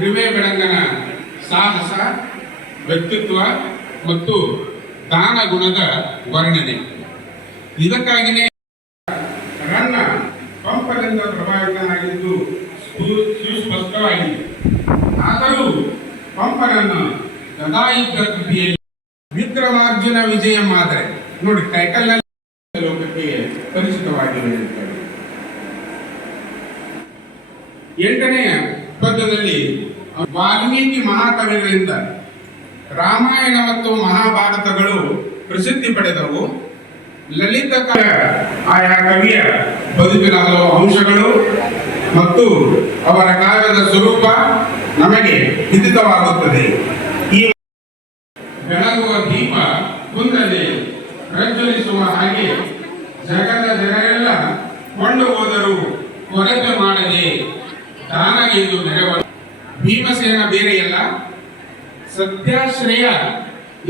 ರಿವೆ ಬೆಳಂಗನ ಸಾಹಸ, ವ್ಯಕ್ತಿತ್ವ ಮತ್ತು ದಾನ ಗುಣದ ವರ್ಣನೆ. ಇದಕ್ಕಾಗಿಯೇ ರನ್ನ ಪಂಪದಿಂದ ಪ್ರಭಾವಿತನಾಗಿದ್ದು ಸುಸ್ಪಷ್ಟವಾಗಿದೆ. ಆದರೂ ಪಂಪನನ್ನು ಗದಾಯುದ್ಧ ಕೃತಿಯಲ್ಲಿ ವಿಕ್ರಮಾರ್ಜುನ ವಿಜಯ ಮಾದರೆ. ನೋಡಿ ಟೈಟಲ್ನಲ್ಲಿ ಲೋಕಕ್ಕೆ ಪರಿಚಿತವಾಗಿದೆ ಎಂಟನೆಯ ಪದ್ಯದಲ್ಲಿ ವಾಲ್ಮೀಕಿ ಮಹಾಕವಿಗಳಿಂದ ರಾಮಾಯಣ ಮತ್ತು ಮಹಾಭಾರತಗಳು ಪ್ರಸಿದ್ಧಿ ಪಡೆದವು. ಲಲಿತ ಆಯಾ ಕವಿಯ ಬದುಕಿನ ಹಲವು ಅಂಶಗಳು ಮತ್ತು ಅವರ ಕಾವ್ಯದ ಸ್ವರೂಪ ನಮಗೆ ಹಿಡಿತವಾಗುತ್ತದೆ ಈ ಬೆಳಗುವ ದೀಪ ಕುಂದದೆ ಪ್ರಜ್ವಲಿಸುವ ಹಾಗೆ ಜಗದ ಜನರೆಲ್ಲ ಕೊಂಡು ಹೋದರೂ ಕೊರತೆ ಮಾಡದೆ ದಾನಗೈದು ನೆರವ ಭೀಮಸೇನ ಬೇರೆಯಲ್ಲ ಸತ್ಯಾಶ್ರಯ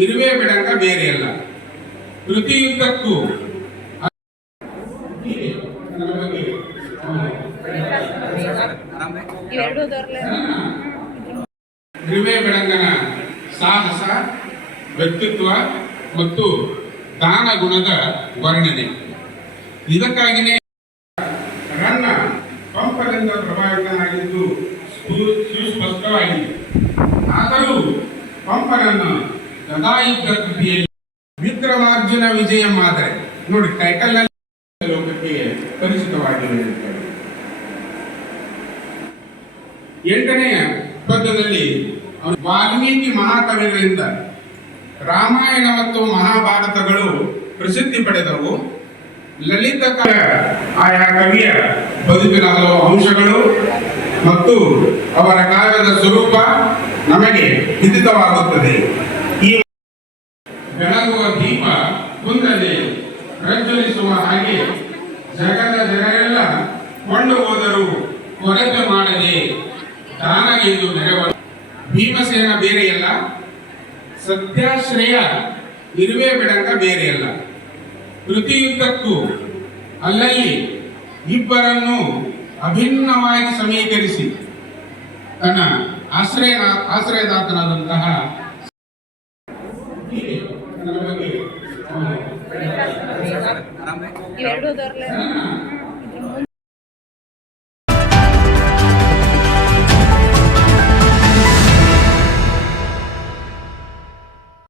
ಇರುವೆ ಬೆಡಂಗ ಬೇರೆಯಲ್ಲ ಪ್ರತಿಯುದ್ಧಕ್ಕೂ ಇರುವೆ ಬೆಡಂಗನ ಸಾಹಸ, ವ್ಯಕ್ತಿತ್ವ ಮತ್ತು ದಾನ ಗುಣದ ವರ್ಣನೆ. ಇದಕ್ಕಾಗಿನೇ ರನ್ನ ಪಂಪದಿಂದ ಪ್ರಭಾವಿತನಾಗಿದ್ದು ಸುಸ್ಪಷ್ಟವಾಗಿದೆ. ಆದರೂ ಪಂಪನನ್ನು ಗದಾಯುದ್ಧ ಕೃತಿಯಲ್ಲಿ ವಿಕ್ರಮಾರ್ಜುನ ವಿಜಯ ಮಾದರಿ, ನೋಡಿ ಟೈಟಲ್ ಲೋಕಕ್ಕೆ ಪರಿಚಿತವಾಗಿದೆ ಎಂಟನೆಯ ಪದ್ಯದಲ್ಲಿ ವಾಲ್ಮೀಕಿ ಮಹಾಕವಿಗಳಿಂದ ರಾಮಾಯಣ ಮತ್ತು ಮಹಾಭಾರತಗಳು ಪ್ರಸಿದ್ಧಿ ಪಡೆದವು. ಲಲಿತ ಆಯಾ ಕವಿಯ ಬದುಕಿನ ಹಲವು ಅಂಶಗಳು ಮತ್ತು ಅವರ ಕಾವ್ಯದ ಸ್ವರೂಪ ನಮಗೆ ವಿದಿತವಾಗುತ್ತದೆ. ಈ ಬೆಳಗುವ ದೀಪ ಕುಂದದೆ ಪ್ರಜ್ವಲಿಸುವ ಹಾಗೆ ಜಗದ ಜನರೆಲ್ಲ ಕೊಂಡು ಹೋದರೂ ಕೊರತೆ ಮಾಡದೆ ದಾನಗೈದು ನೆರವ ಭೀಮಸೇನ ಬೇರೆಯಲ್ಲ, ಸತ್ಯಾಶ್ರಯ ಇರುವೆ ಬಿಡಂಗ ಬೇರೆಯಲ್ಲ. ಪ್ರತಿಯುದ್ಧಕ್ಕೂ ಅಲ್ಲಲ್ಲಿ ಇಬ್ಬರನ್ನು ಅಭಿನ್ನವಾಗಿ ಸಮೀಕರಿಸಿ ತನ್ನ ಆಶ್ರಯ ಆಶ್ರಯದಾತನಾದಂತಹ ಬಗ್ಗೆ,